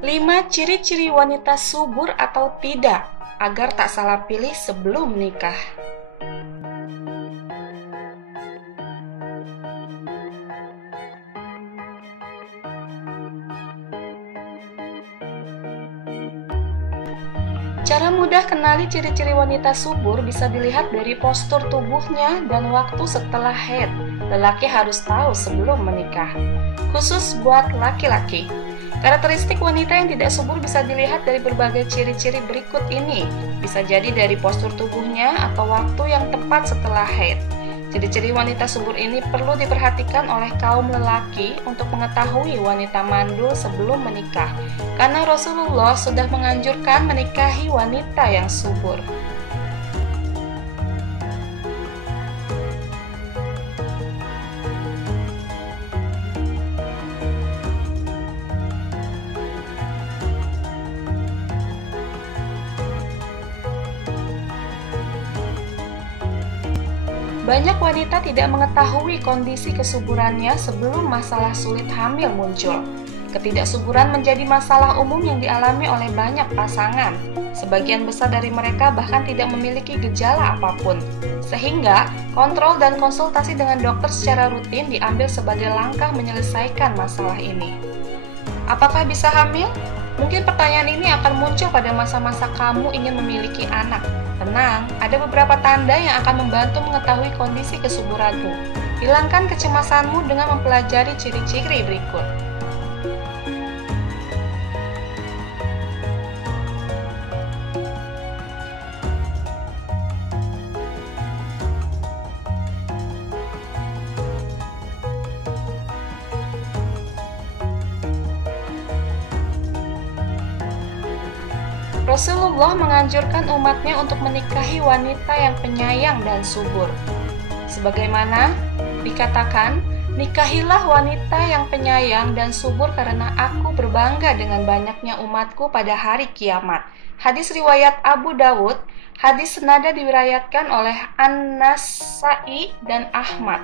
5 ciri-ciri wanita subur atau tidak agar tak salah pilih sebelum menikah. Cara mudah kenali ciri-ciri wanita subur bisa dilihat dari postur tubuhnya dan waktu setelah haid. Lelaki harus tahu sebelum menikah. Khusus buat laki-laki, karakteristik wanita yang tidak subur bisa dilihat dari berbagai ciri-ciri berikut ini. Bisa jadi dari postur tubuhnya atau waktu yang tepat setelah haid. Ciri-ciri wanita subur ini perlu diperhatikan oleh kaum lelaki untuk mengetahui wanita mandul sebelum menikah, karena Rasulullah sudah menganjurkan menikahi wanita yang subur. Banyak wanita tidak mengetahui kondisi kesuburannya sebelum masalah sulit hamil muncul. Ketidaksuburan menjadi masalah umum yang dialami oleh banyak pasangan. Sebagian besar dari mereka bahkan tidak memiliki gejala apapun. Sehingga, kontrol dan konsultasi dengan dokter secara rutin diambil sebagai langkah menyelesaikan masalah ini. Apakah bisa hamil? Mungkin pertanyaan ini akan muncul pada masa-masa kamu ingin memiliki anak. Tenang, ada beberapa tanda yang akan membantu mengetahui kondisi kesuburanmu. Hilangkan kecemasanmu dengan mempelajari ciri-ciri berikut. Rasulullah menganjurkan umatnya untuk menikahi wanita yang penyayang dan subur. Sebagaimana dikatakan, nikahilah wanita yang penyayang dan subur karena aku berbangga dengan banyaknya umatku pada hari kiamat. Hadis riwayat Abu Dawud, hadis senada diriwayatkan oleh An-Nasai dan Ahmad.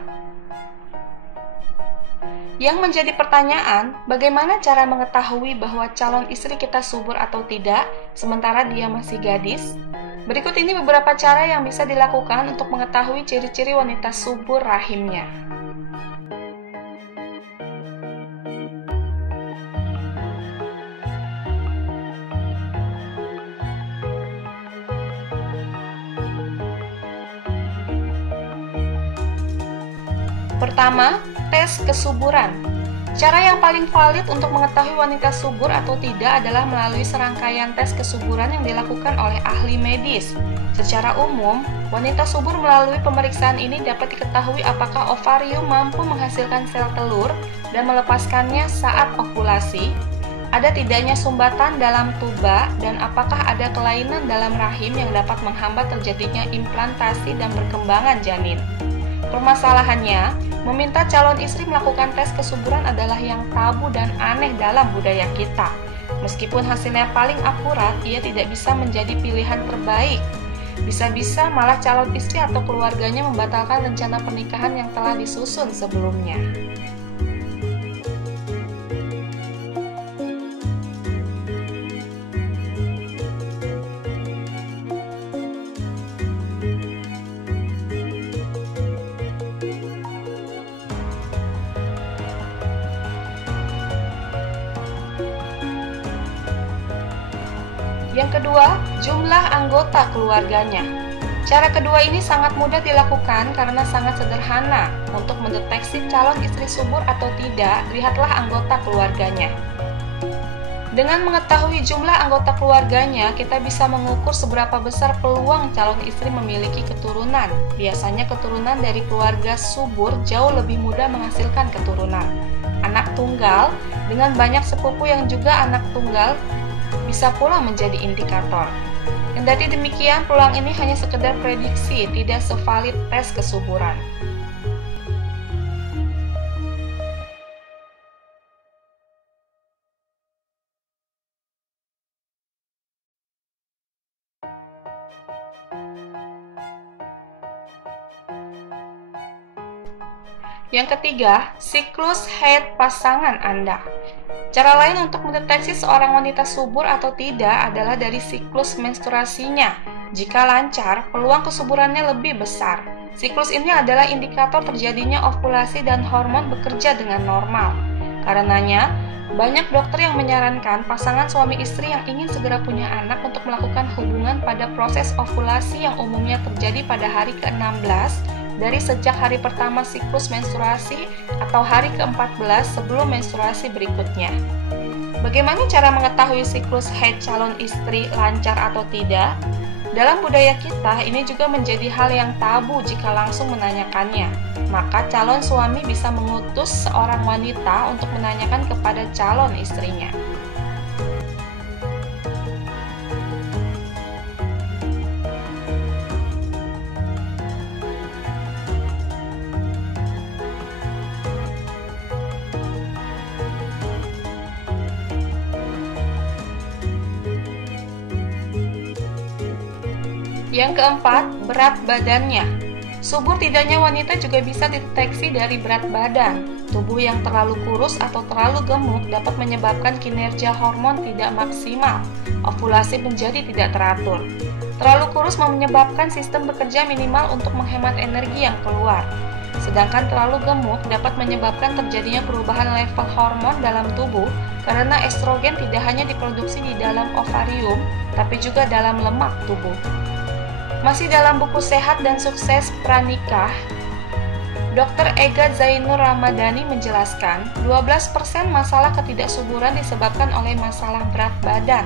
Yang menjadi pertanyaan, bagaimana cara mengetahui bahwa calon istri kita subur atau tidak, sementara dia masih gadis? Berikut ini beberapa cara yang bisa dilakukan untuk mengetahui ciri-ciri wanita subur rahimnya. Pertama, tes kesuburan. Cara yang paling valid untuk mengetahui wanita subur atau tidak adalah melalui serangkaian tes kesuburan yang dilakukan oleh ahli medis. Secara umum, wanita subur melalui pemeriksaan ini dapat diketahui apakah ovarium mampu menghasilkan sel telur dan melepaskannya saat ovulasi, ada tidaknya sumbatan dalam tuba, dan apakah ada kelainan dalam rahim yang dapat menghambat terjadinya implantasi dan perkembangan janin. Permasalahannya, meminta calon istri melakukan tes kesuburan adalah yang tabu dan aneh dalam budaya kita. Meskipun hasilnya paling akurat, ia tidak bisa menjadi pilihan terbaik. Bisa-bisa malah calon istri atau keluarganya membatalkan rencana pernikahan yang telah disusun sebelumnya. Yang kedua, jumlah anggota keluarganya. Cara kedua ini sangat mudah dilakukan karena sangat sederhana. Untuk mendeteksi calon istri subur atau tidak, lihatlah anggota keluarganya. Dengan mengetahui jumlah anggota keluarganya, kita bisa mengukur seberapa besar peluang calon istri memiliki keturunan. Biasanya keturunan dari keluarga subur jauh lebih mudah menghasilkan keturunan. Anak tunggal dengan banyak sepupu yang juga anak tunggal bisa pula menjadi indikator. Kendati demikian, peluang ini hanya sekedar prediksi, tidak sevalid tes kesuburan. Yang ketiga, siklus haid pasangan Anda. Cara lain untuk mendeteksi seorang wanita subur atau tidak adalah dari siklus menstruasinya. Jika lancar, peluang kesuburannya lebih besar. Siklus ini adalah indikator terjadinya ovulasi dan hormon bekerja dengan normal. Karenanya, banyak dokter yang menyarankan pasangan suami istri yang ingin segera punya anak untuk melakukan hubungan pada proses ovulasi yang umumnya terjadi pada hari ke-16 dari sejak hari pertama siklus menstruasi atau hari ke-14 sebelum menstruasi berikutnya. Bagaimana cara mengetahui siklus haid calon istri lancar atau tidak? Dalam budaya kita, ini juga menjadi hal yang tabu jika langsung menanyakannya. Maka calon suami bisa mengutus seorang wanita untuk menanyakan kepada calon istrinya. Yang keempat, berat badannya. Subur tidaknya wanita juga bisa dideteksi dari berat badan. Tubuh yang terlalu kurus atau terlalu gemuk dapat menyebabkan kinerja hormon tidak maksimal. Ovulasi menjadi tidak teratur. Terlalu kurus menyebabkan sistem bekerja minimal untuk menghemat energi yang keluar. Sedangkan terlalu gemuk dapat menyebabkan terjadinya perubahan level hormon dalam tubuh karena estrogen tidak hanya diproduksi di dalam ovarium, tapi juga dalam lemak tubuh. Masih dalam buku Sehat dan Sukses Pranikah, Dr. Ega Zainur Ramadhani menjelaskan 12% masalah ketidaksuburan disebabkan oleh masalah berat badan.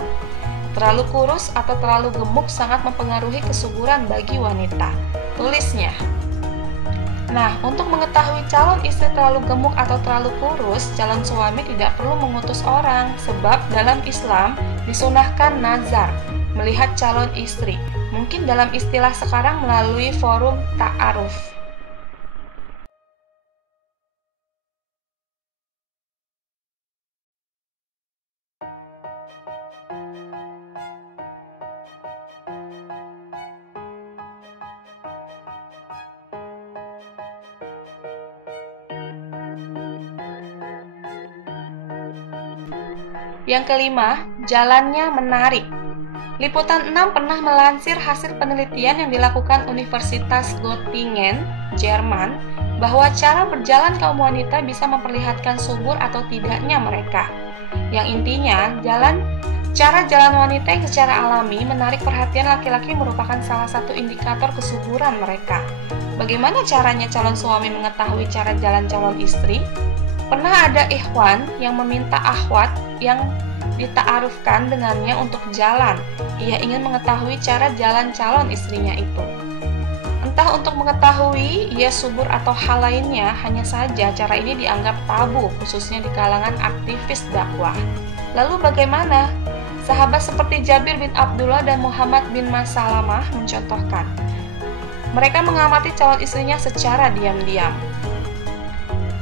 Terlalu kurus atau terlalu gemuk sangat mempengaruhi kesuburan bagi wanita. Tulisnya. Nah, untuk mengetahui calon istri terlalu gemuk atau terlalu kurus, calon suami tidak perlu mengutus orang, sebab dalam Islam disunahkan nazar, melihat calon istri. Mungkin dalam istilah sekarang melalui forum ta'aruf. Yang kelima, jalannya menarik. Liputan 6 pernah melansir hasil penelitian yang dilakukan Universitas Göttingen, Jerman, bahwa cara berjalan kaum wanita bisa memperlihatkan subur atau tidaknya mereka. Yang intinya, cara jalan wanita yang secara alami menarik perhatian laki-laki merupakan salah satu indikator kesuburan mereka. Bagaimana caranya calon suami mengetahui cara jalan calon istri? Pernah ada ikhwan yang meminta akhwat yang dita'arufkan dengannya untuk jalan. Ia ingin mengetahui cara jalan calon istrinya itu. Entah untuk mengetahui ia subur atau hal lainnya, hanya saja cara ini dianggap tabu, khususnya di kalangan aktivis dakwah. Lalu bagaimana? Sahabat seperti Jabir bin Abdullah dan Muhammad bin Masalamah mencontohkan. Mereka mengamati calon istrinya secara diam-diam.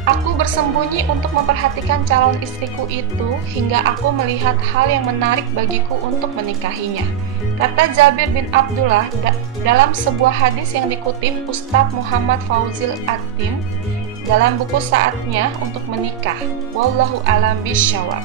Aku bersembunyi untuk memperhatikan calon istriku itu hingga aku melihat hal yang menarik bagiku untuk menikahinya. Kata Jabir bin Abdullah dalam sebuah hadis yang dikutip Ustadz Muhammad Fauzil Atim dalam buku Saatnya untuk Menikah. Wallahu a'lam bishawab.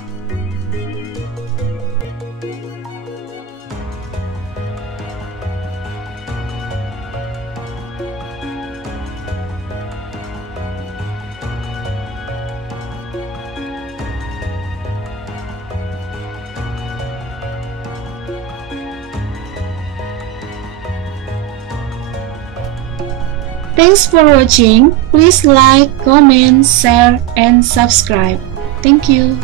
Thanks for watching. Please like, comment, share, and subscribe. Thank you.